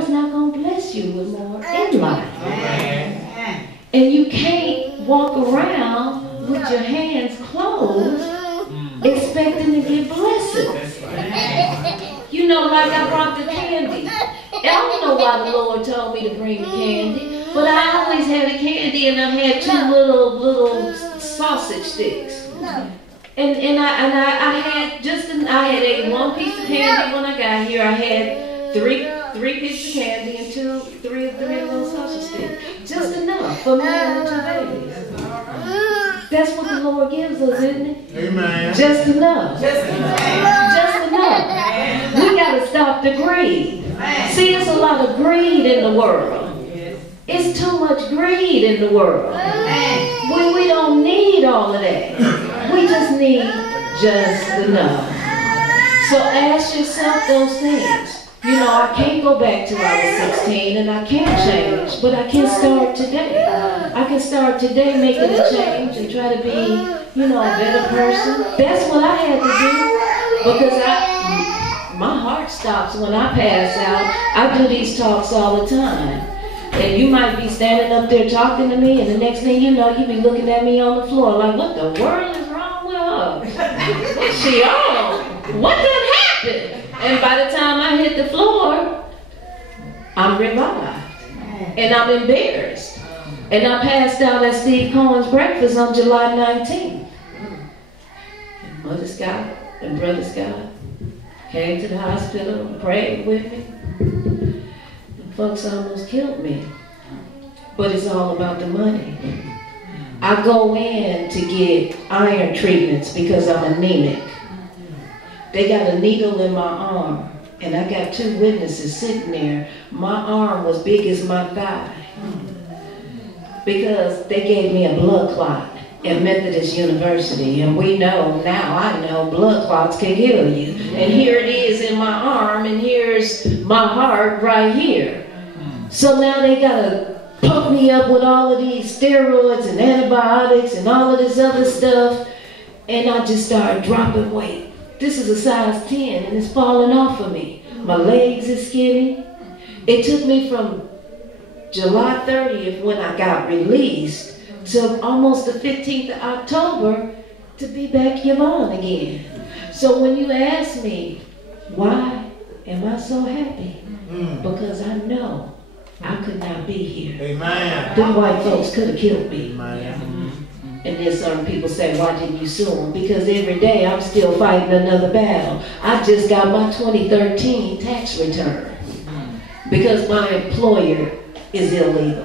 Lord's not going to bless you with more in life. And you can't walk around with your hands closed expecting to get blessings. You know, like I brought the candy. I don't know why the Lord told me to bring the candy, but I always had a candy, and I had two little sausage sticks. And I had ate one piece of candy when I got here. I had three pieces of candy and three little sausage sticks. Just enough for me and the two babies. That's what the Lord gives us, isn't it? Amen. Just enough. Just enough. We got to stop the greed. See, there's a lot of greed in the world. It's too much greed in the world. We don't need all of that. We just need just enough. So ask yourself those things. You know, I can't go back to I was 16 and I can't change, but I can start today. I can start today making a change and try to be, you know, a better person. That's what I had to do, because my heart stops when I pass out. I do these talks all the time. And you might be standing up there talking to me, and the next thing you know, you be looking at me on the floor like, what the world is wrong with her? What's she on? What done happened? And by the time I hit the floor, I'm revived. And I'm embarrassed. And I passed out at Steve Cohen's breakfast on July 19th. And Mother Scott and Brother Scott came to the hospital and prayed with me. And folks almost killed me. But it's all about the money. I go in to get iron treatments because I'm anemic. They got a needle in my arm, and I got two witnesses sitting there. My arm was big as my thigh because they gave me a blood clot at Methodist University, and we know, now I know, blood clots can kill you. And here it is in my arm, and here's my heart right here. So now they gotta pump me up with all of these steroids and antibiotics and all of this other stuff, and I just started dropping weight. This is a size 10 and it's falling off of me. My legs are skinny. It took me from July 30th when I got released to almost the 15th of October to be back Yvonne again. So when you ask me, why am I so happy? Because I know I could not be here. Amen. Them white folks could have killed me. Amen. And then certain people say, why didn't you sue them? Because every day I'm still fighting another battle. I just got my 2013 tax return because my employer is illegal.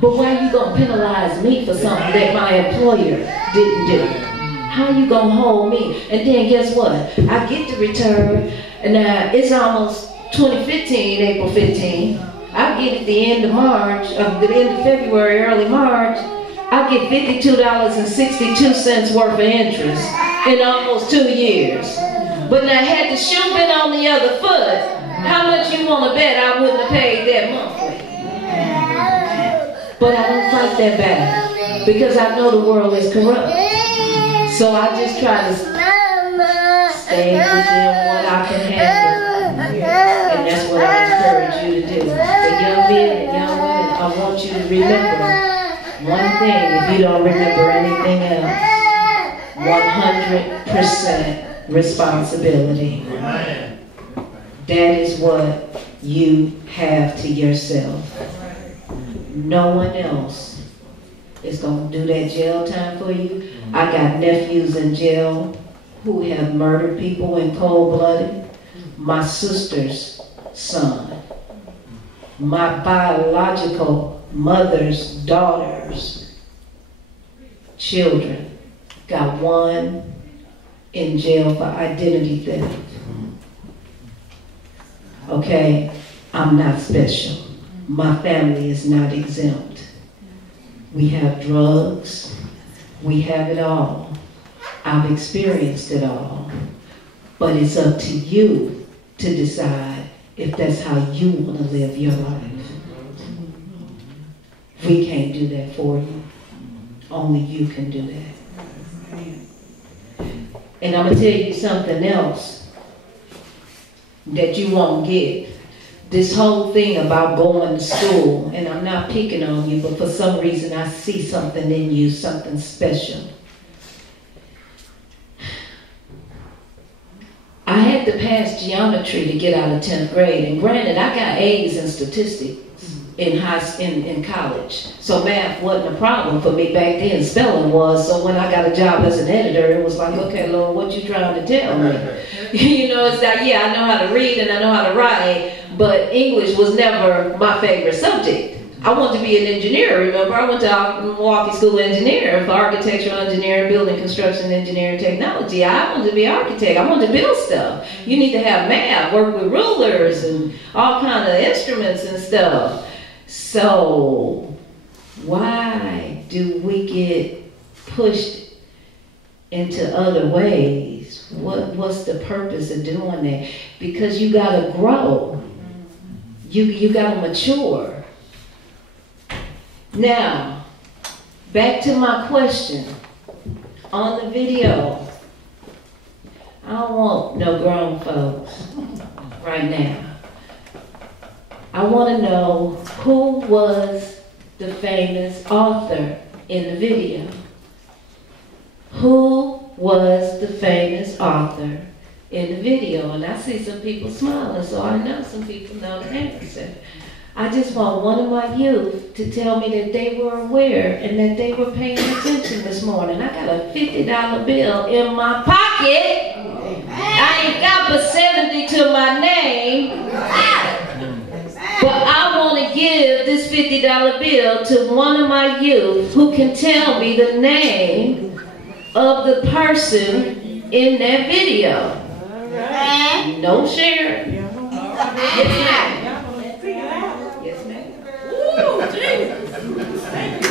But why are you going to penalize me for something that my employer didn't do? How are you going to hold me? And then guess what? I get the return, and it's almost 2015, April 15. I get it the end of March, the end of February, early March. I get $52.62 worth of interest in almost 2 years. But now had the shoe been on the other foot, how much you want to bet I wouldn't have paid that monthly? But I don't fight that battle because I know the world is corrupt. So I just try to stay within what I can handle. And that's what I encourage you to do. The young men and young women, I want you to remember one thing, if you don't remember anything else, 100% responsibility. That is what you have to yourself. No one else is going to do that jail time for you. I got nephews in jail who have murdered people in cold-blooded. My sister's son, my biological mother's daughters, children, got one in jail for identity theft. Okay, I'm not special. My family is not exempt. We have drugs. We have it all. I've experienced it all. But it's up to you to decide if that's how you want to live your life. We can't do that for you. Only you can do that. And I'm going to tell you something else that you won't get. this whole thing about going to school, and I'm not picking on you, but for some reason I see something in you, something special. I had to pass geometry to get out of 10th grade, and granted, I got A's in statistics in college. So math wasn't a problem for me back then, spelling was. So when I got a job as an editor, it was like, okay, Lord, what you trying to tell me? You know, it's like, yeah, I know how to read and I know how to write, but English was never my favorite subject. I wanted to be an engineer, remember? I went to Milwaukee School of Engineering for architectural engineering, building, construction, engineering, technology. I wanted to be an architect. I wanted to build stuff. You need to have math, work with rulers and all kinds of instruments and stuff. So why do we get pushed into other ways? What's the purpose of doing that? Because you gotta grow. You gotta mature. Now, back to my question. On the video, I don't want no grown folks right now. I want to know who was the famous author in the video. Who was the famous author in the video? And I see some people smiling, so I know some people know the answer. I just want one of my youth to tell me that they were aware and that they were paying attention this morning. I got a $50 bill in my pocket. I ain't got but 70 to my name. But I want to give this $50 bill to one of my youth who can tell me the name of the person in that video. No sharing. Yes, ma'am. Yes, ma'am. Ooh, Jesus. Thank you.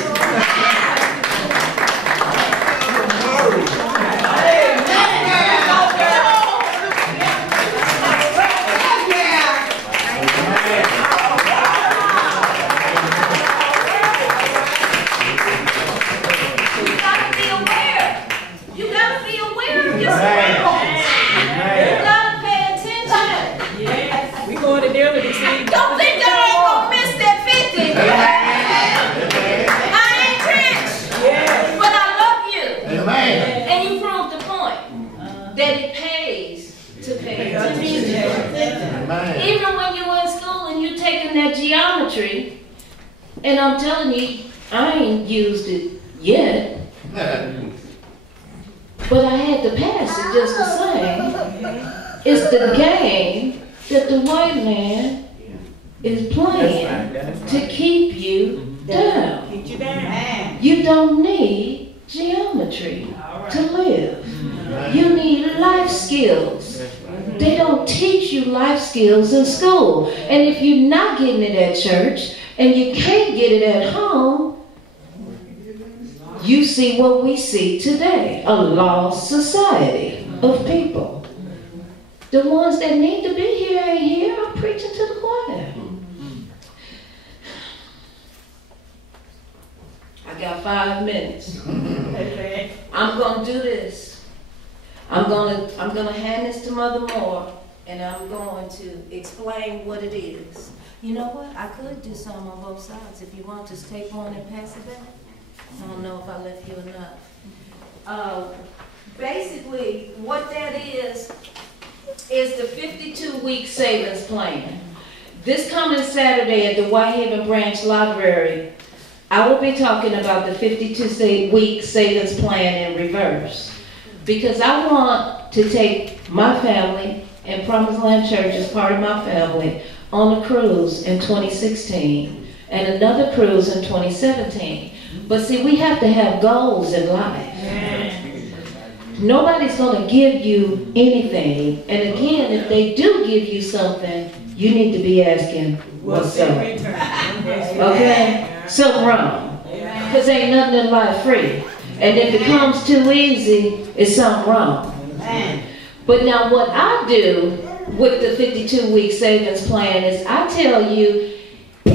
Don't think I ain't gonna miss that 50. I ain't rich, but I love you. And you proved the point that it pays to pay attention. Even when you're in school and you're taking that geometry, and I'm telling you, I ain't used it yet, but I had to pass it just the same. It's the game that the white man is playing to keep you down. You don't need geometry to live. You need life skills. They don't teach you life skills in school. And if you're not getting it at church and you can't get it at home, you see what we see today, a lost society of people. The ones that need to be here ain't here. I'm preaching to the choir. I got 5 minutes. I'm gonna do this. I'm gonna hand this to Mother Moore, and I'm going to explain what it is. You know what? I could do some on both sides. If you want, just take one and pass it back. I don't know if I left you enough. Basically, what that is the 52-week savings plan. This coming Saturday at the Whitehaven Branch Library, I will be talking about the 52-week savings plan in reverse. Because I want to take my family and Promised Land Church as part of my family on a cruise in 2016 and another cruise in 2017. But see, we have to have goals in life. Nobody's going to give you anything. And again, if they do give you something, you need to be asking, what's up? Okay? Something wrong. Because ain't nothing in life free. And if it comes too easy, it's something wrong. But now what I do with the 52-week savings plan is I tell you,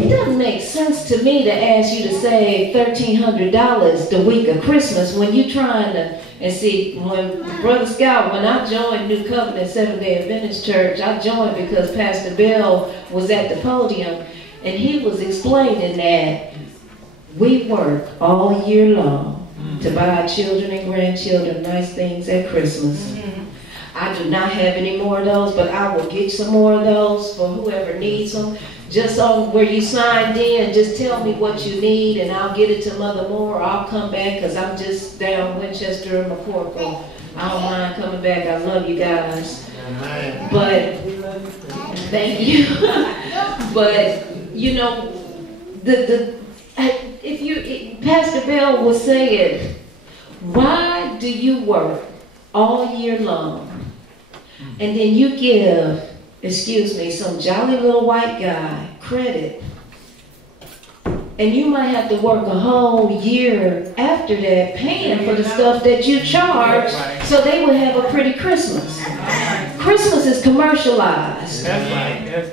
it doesn't make sense to me to ask you to save $1,300 the week of Christmas when you're trying to, and see, when Brother Scott, when I joined New Covenant Seventh-day Adventist Church, I joined because Pastor Bell was at the podium, and he was explaining that we work all year long to buy our children and grandchildren nice things at Christmas. I do not have any more of those, but I will get some more of those for whoever needs them. Just on where you signed in, just tell me what you need and I'll get it to Mother Moore. I'll come back because I'm just down Winchester and McCorkle. I don't mind coming back. I love you guys. But, thank you. But, you know, Pastor Bell was saying, why do you work all year long and then you give, excuse me, some jolly little white guy credit, and you might have to work a whole year after that paying for the stuff that you charge so they would have a pretty Christmas. Christmas is commercialized.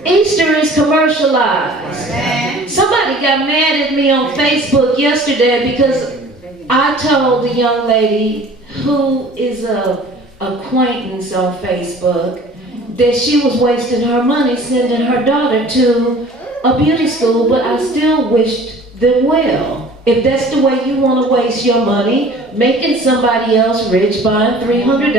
Easter is commercialized. Somebody got mad at me on Facebook yesterday because I told the young lady who is a acquaintance on Facebook that she was wasting her money sending her daughter to a beauty school, but I still wished them well. If that's the way you want to waste your money, making somebody else rich buying $300